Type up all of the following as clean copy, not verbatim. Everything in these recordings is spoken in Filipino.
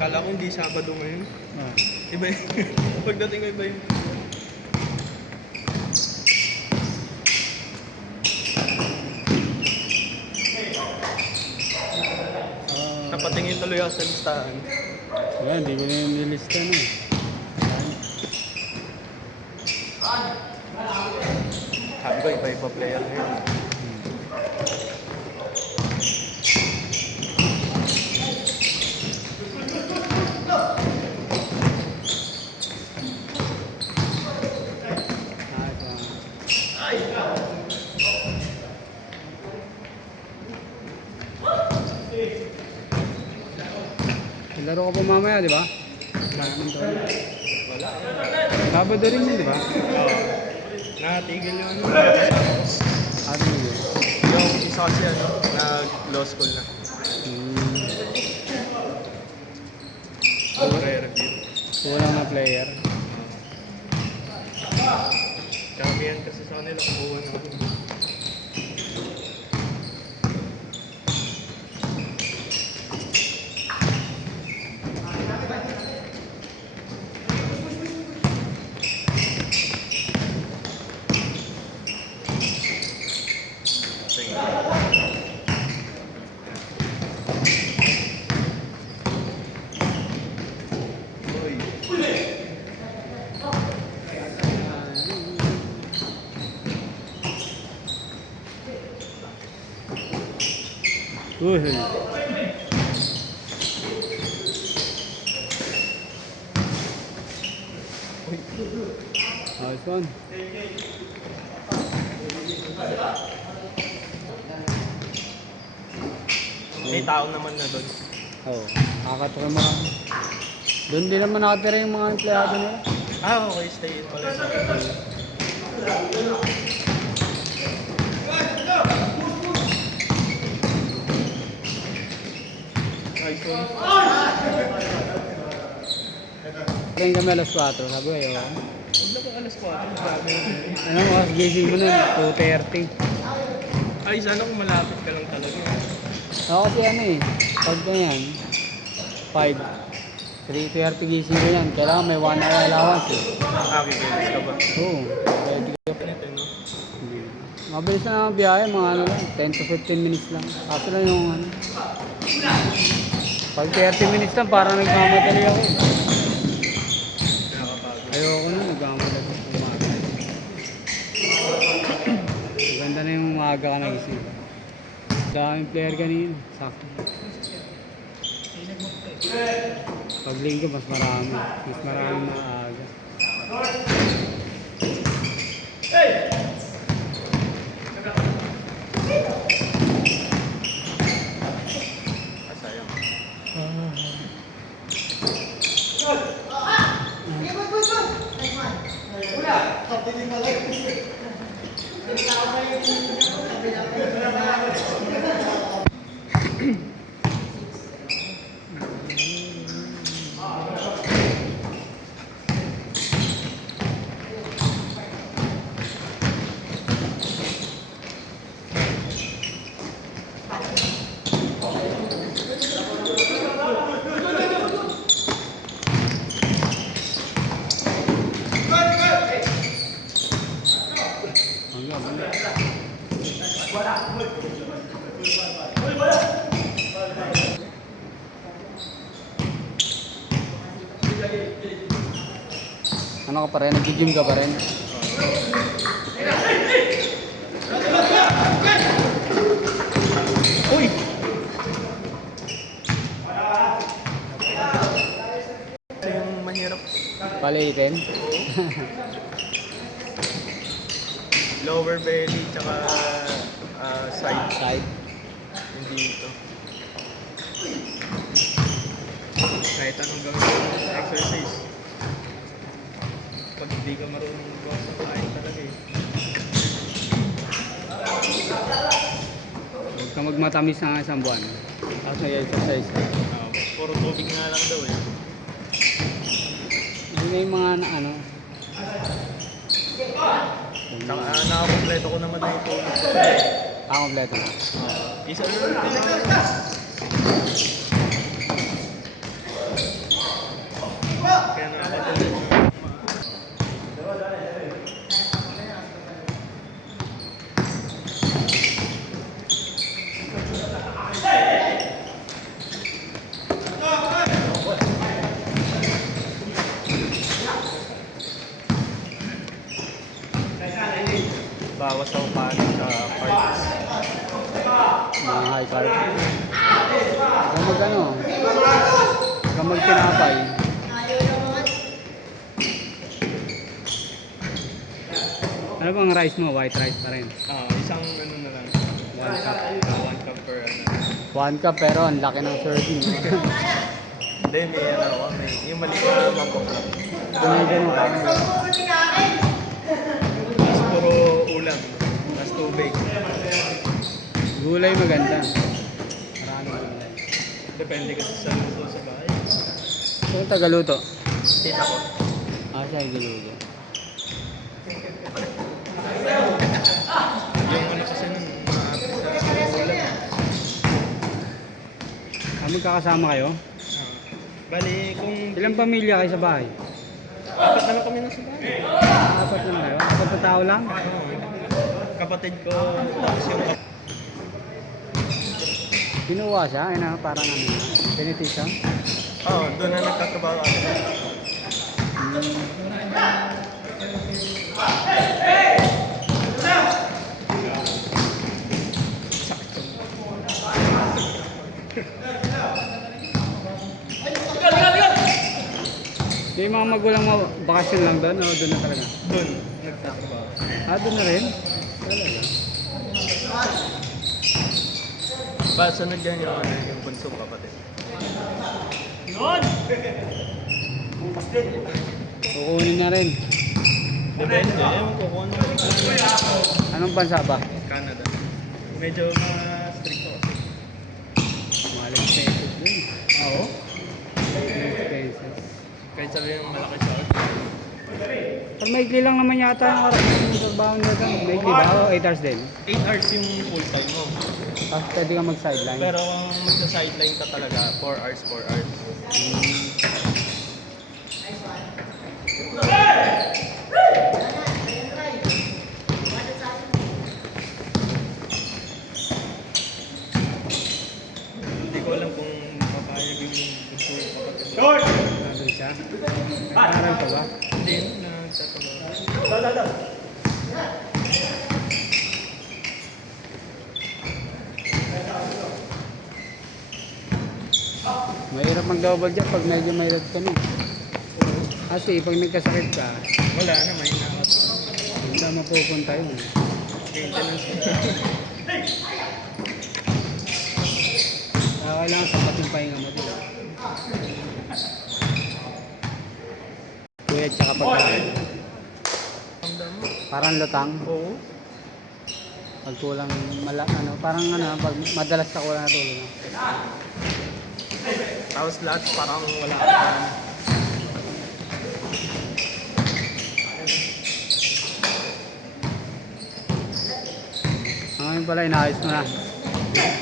Kala ko hindi Sabado ngayon. Iba yun. Pagdating ko iba yun. Napatingin tuloy ako sa listahan. Wala, hindi ko na yung nilista na eh. Sabi ko iba-iba player na yun. Laro ko po mamaya, di ba? Wala. Sabado rin yun, di ba? Oo. Natigil yun. Ano yun? Yung isa kasi nag-law school na. Re-review. Kulang na player. Kami yan kasi sa kanila kumuha na. Uy. Nice one. May tao naman na doon. Oo. Nakakatry mo lang. Doon din naman nakatira yung mga empleyado nila. Okay, stay in pala. Nice one. Rin kami alas 4. Sabi ko, ayaw. Huwag na ba alas 4? Grabe. Ano mo, gising mo nun, 2:30. Ay, sana kung malapit ka lang talaga. Ako kasi ano eh, pag ganyan, 5. 3:30 gising ko yan. Kailangan may 1 hour allowance eh. Kikilis ka ba? Oo. Pwede ka. Ganito, no? Mabilis na ang biyahe, mga ano lang, 10 to 15 minutes lang. Kaso lang yung ano. Pag 30 minutes lang, parang nagmamadali ako. Nakakapagod. Ayoko na, nagmamadali ako umaga. Maganda na yung umaga ka nagising. Daming player kanina, sakto. Pag linggo, mas marami. Mas marami maaga. Sayang. Hanggang, hanggang. Ano ka pa rin? Nag-gym ka pa rin? Uy! Ito yung mahirap. Palitin? Lower belly, tsaka side. Side? Hindi ito. Kahit anong gawin mo sa exercise. Pag hindi ka marunong magawa sa kain talaga eh. Huwag ka magmatamis na isang buwan. Tapos nag-exercise ka. Puro tubig nga lang daw eh. Hindi na yung mga ano. Tsaka nakakompleto ko naman na yung tubig. Kompleto na. Isa lang. Kaya nakakatuloy. Bawas sa upahan sa parts. Mga high carb. Huwag ka mag ano. Huwag ka magtinapay. Ano bang rice mo? White rice pa rin. Isang ano na lang. 1 cup. 1 cup per ano. 1 cup pero ang laki ng serving. Hindi, may ano ako. Yung maliit na mangkok lang. Ganyan mo pa. Tapos puro ulam. Tapos tubig. Gulay maganda. Maraming gulay. Depende kasi sa luto sa bahay. Kung tagaluto. Tita ko. Siya yung giluto. Yung ano kasi nun, maaapit sa ulam. Magkakasama kayo? Bali, kung Ilang pamilya kayo sa bahay? 4 na lang kami nasa bahay. 4 lang kayo? 4 na tao lang? Kapatid ko, tapos yung Kinuha siya? Ano, parang ano? Benetisyo? doon na nagtatrabaho ako. Yung mga magulang mo, bakasyon lang doon o doon na talaga? Doon, nagtatrabaho. Doon na rin? Talaga? Ba, sunod yan yung bunsong kapatid. Kukunin na rin. Depende, ewan ko kung ano Anong bansa ba? Canada. Medyo strict ako kasi. Mahal expenses dun. Oo? Expenses. Kahit sabihin yung malaki sa akin. Pag maikli lang naman yata ang oras ng trabaho nila doon. Maikli ba? O 8 hours din? 8 hours yung full time mo. Tapos pwede ka mag-sideline. Pero kung magsa-sideline ka talaga, 4 hours, 4 hours. Hindi ko alam kung papayag yung gusto ko kapatid. Nandun siya? Nag-aaral ka ba? Hindi, nagtatrabaho. Mahirap mag-double job pag medyo mahirap ka na. Kasi pag nagkasakit ka, Wala na, may nakot. hindi na mapupunta yun. Maintenance. Kailangan sapat yung pahinga mo dito. Kuya, tsaka pagkain. Ramdam mo. Parang lutang. Oo. Pag kulang, parang pag madalas ka kulang natulog. Tapos lahat parang wala ka pa. Ngayon pala, inaayos mo na.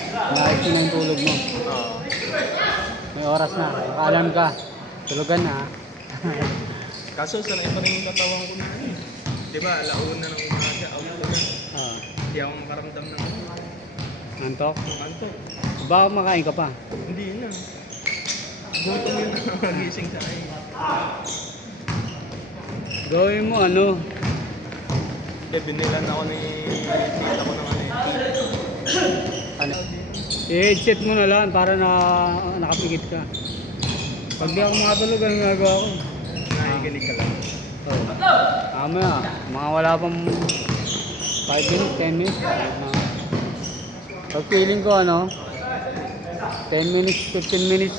Inaayos mo na yung tulog mo. Oo. May oras na. Alam ka. Tulugan na. Kaso sanay pa rin yung katawan ko na eh. Di ba, alauna ng umaga, out ko na. Hindi ako makaramdam ng Antok? antok. Baka makain ka pa. Hindi na. Gutom yun ang magising sa akin. Gawin mo ano. Kaya binilan ako ni tita ko ng ano eh. Ano? I-headset mo na lang para nakapikit ka. Pag di ako makatulog, ano ginagawa ko? Nakikinig ka lang. Oh. Tama na. Mga wala pang 5 minutes, 10 minutes. Pag feeling ko 10 minutes, 15 minutes,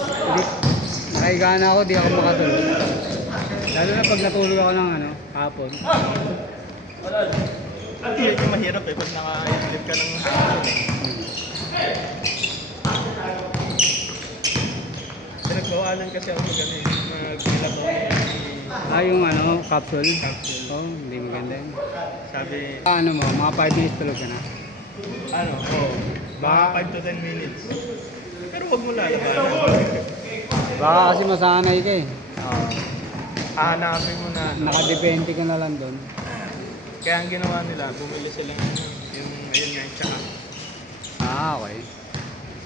nakahiga na ako, di ako makatulog. Lalo na pag natulog ako ng hapon. Yun yung mahirap eh, pag naka-sleep ka ng hapon eh. Pinagbawalan kasi ako mag-ano eh, mag-ilabaw Yung capsule. capsule. Oh, hindi maganda yun. Sabi, Ano mo, mga 5 minutes tulog ka na. baka 5 to 10 minutes. Pero wag mo lalabanan. Baka kasi masanay ka eh. Hahanapin mo na. Nakadepende ka na lang doon. Kaya ang ginawa nila, bumili sila ng yung ayun nga, yung tsaka. Okay.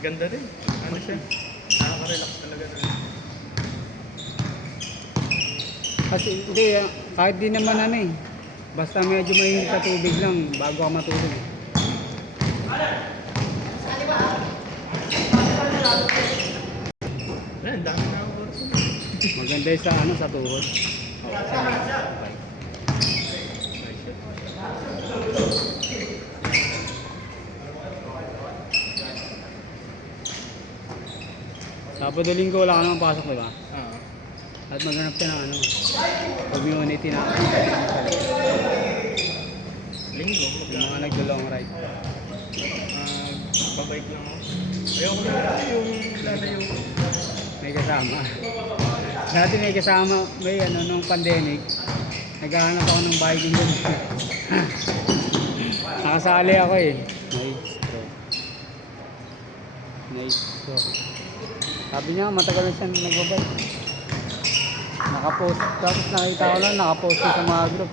Ganda rin. Ano siya? Nakaka-relax talaga na. Kasi hindi, kahit di naman basta medyo mainit sa tubig lang bago ka matulog. Ang dami na ako oras. Maganda yung sa tuhod. Sabado Linggo wala ka naman pasok, diba? At maghanap ka ng community na Linggo, yung mga nagdo-long ride. Babike lang ako. Ayoko na kasi yung lalayo. May kasama. Dati may kasama, may nung pandemic, naghahanap ako ng biking doon. Nakasali ako eh. Nice bro. Sabi niya, matagal na siya nagbabike. Nakapost, tapos nakita ko lang, nakapost sa mga group.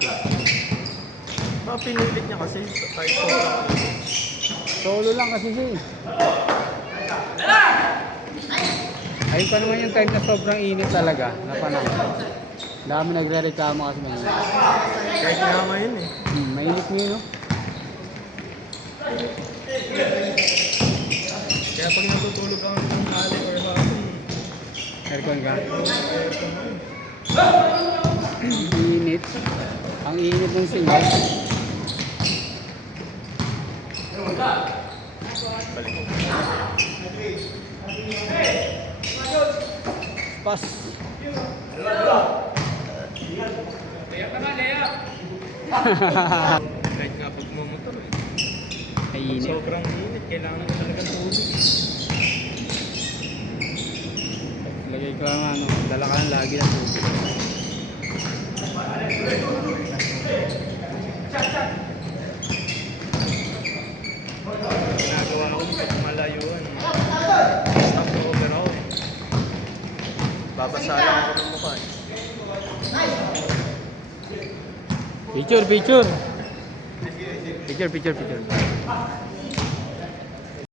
Baka pinilit niya kasi kahit sobrang. Solo lang kasi siya eh. Ayun pa naman yung time na sobrang init talaga, na panahon. Dami nagre-reklamo kasi mainit. Kahit nga ngayon eh. Mainit ngayon, no? Kaya pag natutulog ako ng hali or hapon, Aircon ka? aircon ako. Ang init. Ang init ng singaw. Pas. Kahit nga pagmumotor eh. Ay init. Sobrang init, kailangan mo talaga ng tubig. Lagay ko lang ano, dala ka lang lagi ng tubig. Ginagawa ko pag malayuan. Stop over ako eh. Babasalan ako ng mukha eh. Picture, picture. Picture, picture, picture.